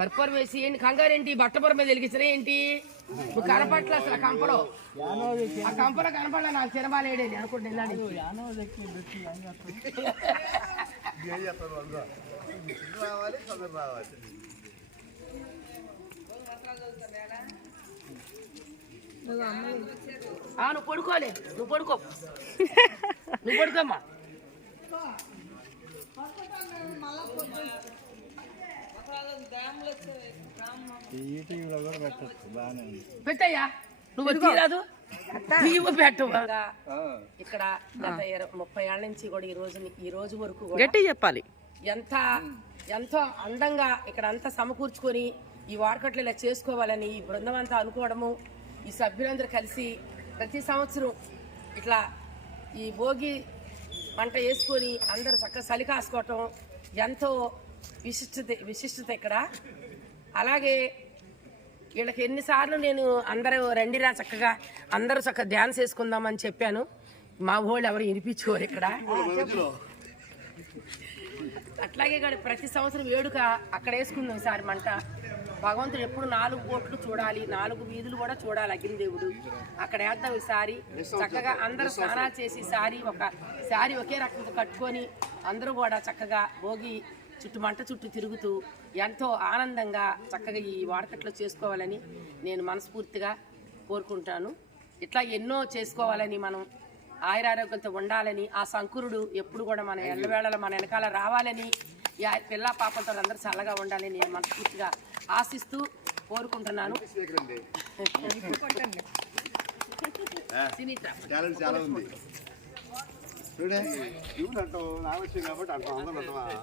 కర్పూరం వేసి ఏంటి? కంగారు ఏంటి? బట్టపురం మీద వెలిగించరా ఏంటి? నువ్వు కనపట్ల అసలు కంపలో? ఆ కంపలో కనపడలే నాకు తినబాలేడేది అనుకుంటున్నాను రావాలి నువ్వు పడుకోలే. నువ్వు పడుకో. నువ్వు పడుకోమ్మా. పెట్టయ్యా. నువ్వు తీరాదు. ఇక్కడ గత ముప్పై ఏళ్ళ నుంచి కూడా ఈ రోజు ఈ రోజు వరకు కూడా గట్టి చెప్పాలి. ఎంత ఎంతో అందంగా ఇక్కడ అంతా సమకూర్చుకొని ఈ వాడకట్లు ఇలా చేసుకోవాలని ఈ బృందం అంతా అనుకోవడము ఈ సభ్యులందరూ కలిసి ప్రతి సంవత్సరం ఇట్లా ఈ భోగి పంట వేసుకొని అందరూ చక్కగా చలి కాసుకోవటం ఎంతో విశిష్టత విశిష్టత ఇక్కడ. అలాగే వీళ్ళకి ఎన్నిసార్లు నేను అందరూ రండిరా చక్కగా అందరూ చక్కగా డ్యాన్స్ వేసుకుందామని చెప్పాను. మా వాళ్ళు ఎవరు వినిపించుకోరు ఇక్కడ. అట్లాగే కానీ ప్రతి సంవత్సరం వేడుక అక్కడ వేసుకుందాం ఈసారి మంట. భగవంతుడు ఎప్పుడు నాలుగు కోట్లు చూడాలి నాలుగు వీధులు కూడా చూడాలి అగ్నిదేవుడు. అక్కడ వేద్దాం ఈసారి. చక్కగా అందరూ స్నానాలు చేసి సారీ ఒక సారి ఒకే రకంగా కట్టుకొని అందరూ కూడా చక్కగా భోగి చుట్టూ మంట చుట్టూ తిరుగుతూ ఎంతో ఆనందంగా చక్కగా ఈ వాడకట్లో చేసుకోవాలని నేను మనస్ఫూర్తిగా కోరుకుంటాను. ఇట్లా ఎన్నో చేసుకోవాలని మనం ఆయురారోగ్యంతో ఉండాలని ఆ శంకురుడు ఎప్పుడు కూడా మన ఎల్లవేళల మన వెనకాల రావాలని పిల్ల పాపలతో అందరూ చల్లగా ఉండాలని నేను మనస్ఫూర్తిగా ఆశిస్తూ కోరుకుంటున్నాను.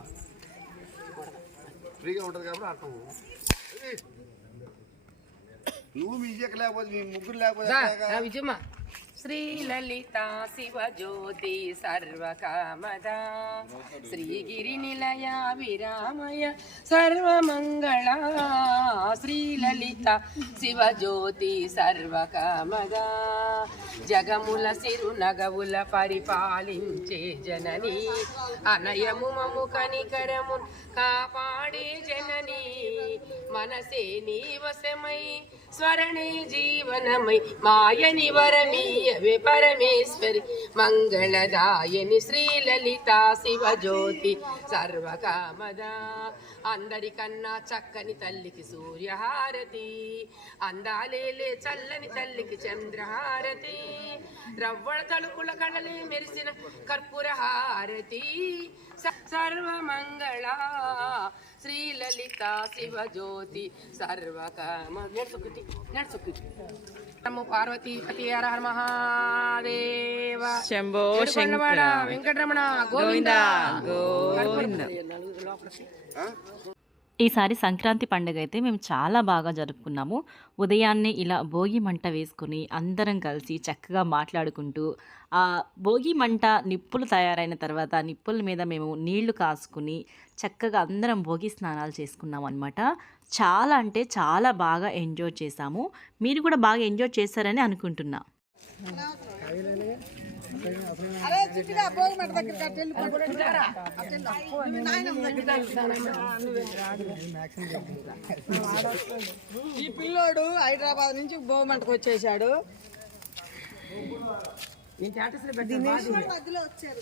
కాబట్టి ఫ్రీగా ఉంటుంది కాబట్టి అంటాం నువ్వు మీ లేకపోతే మీ ముగ్గురు లేకపోతే దా, శివజ్యోతి శ్రీ లలిత సర్వకామద శ్రీగిరి నిలయ విరామయ సర్వమంగళ శ్రీ లలిత శివ సర్వకామద జగముల సిరు నగవుల పరిపాలించే జనని అనయము మము కనికరము కాపాడే జనని మనసే నీ వశమై స్వరణే జీవనమై మాయని వరమీయవే పరమేశ్వరి మంగళదాయని శ్రీలలిత శివజ్యోతి సర్వకామద అందరికన్నా చక్కని తల్లికి సూర్యహారతి అందాలేలే చల్లని తల్లికి చంద్రహారతి రవ్వల తలుపుల కడలే మెరిసిన కర్పూరహారతి సర్వమంగళ శ్రీలలిత శివజ్యోతి సర్వకామ నడుచుకుతి నడుచుకుతి నమో పార్వతీ పతి హర హర మహాదేవ. శంభో శంకర. వెంకటరమణ గోవింద. గోవింద. ఈసారి సంక్రాంతి పండుగ అయితే మేము చాలా బాగా జరుపుకున్నాము. ఉదయాన్నే ఇలా భోగి మంట వేసుకుని అందరం కలిసి చక్కగా మాట్లాడుకుంటూ ఆ భోగి మంట నిప్పులు తయారైన తర్వాత నిప్పుల మీద మేము నీళ్ళు కాసుకుని చక్కగా అందరం భోగి స్నానాలు చేసుకున్నాం అనమాట చాలా అంటే చాలా బాగా ఎంజాయ్ చేశాము. మీరు కూడా బాగా ఎంజాయ్ చేశారని అనుకుంటున్నా. ఈ పిల్లోడు హైదరాబాద్ నుంచి వచ్చేసాడు.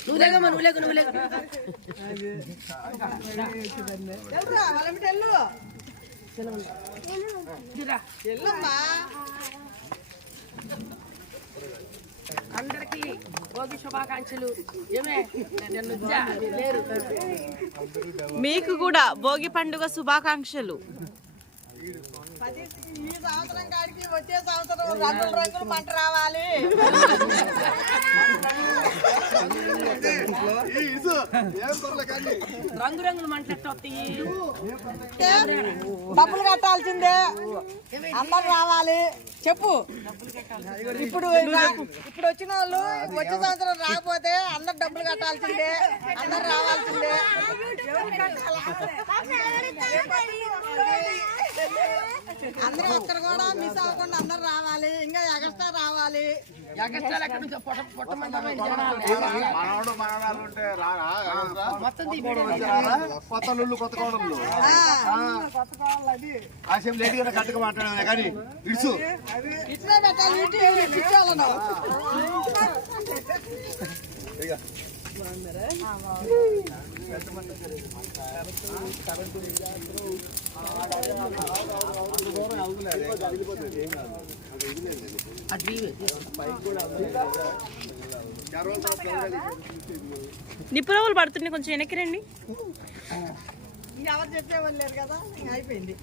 నువ్వు లేకమ్మా నువ్వు లేకు నువ్వు లేకు. వెళ్ళు ఇదిరా. వెళ్ళమ్మా అందరికి భోగి శుభాకాంక్షలు. ఏమే? నేను లేరు. మీకు కూడా భోగి పండుగ శుభాకాంక్షలు. ఈ సంవత్సరం కాడికి వచ్చే సంవత్సరం రంగులు రంగులు మంట రావాలి రంగు రంగులు మంటలు డబ్బులు కట్టాల్సిందే. అందరు రావాలి. చెప్పు. ఇప్పుడు ఇప్పుడు వచ్చిన వాళ్ళు వచ్చే సంవత్సరం రాకపోతే అందరు డబ్బులు కట్టాల్సిందే. అందరు రావాల్సిందే. అందరూ ఒక్కరు కూడా మిస్ అవ్వకుండా అందరు రావాలి. ఇంకా ఎగస్ట్రా రావాలి. ఎక్కడి నుంచో పొట్ట పొట్టమంటారు రారా? కొత్త నుళ్ళు కొత్త కోడళ్ళు కాసేపు లేట్గా కట్టుగా మాట్లాడమే కానీ ఇడుసు. ఇట్లే పెట్టాలి. ఇటు ఇచ్చేవాళ్ళను నిప్పు ఇవి. పడుతుండే పడుతున్నాయి కొంచెం వెనక్కి రండి ఎవరు చెప్పేవాళ్ళు లేరు కదా అయిపోయింది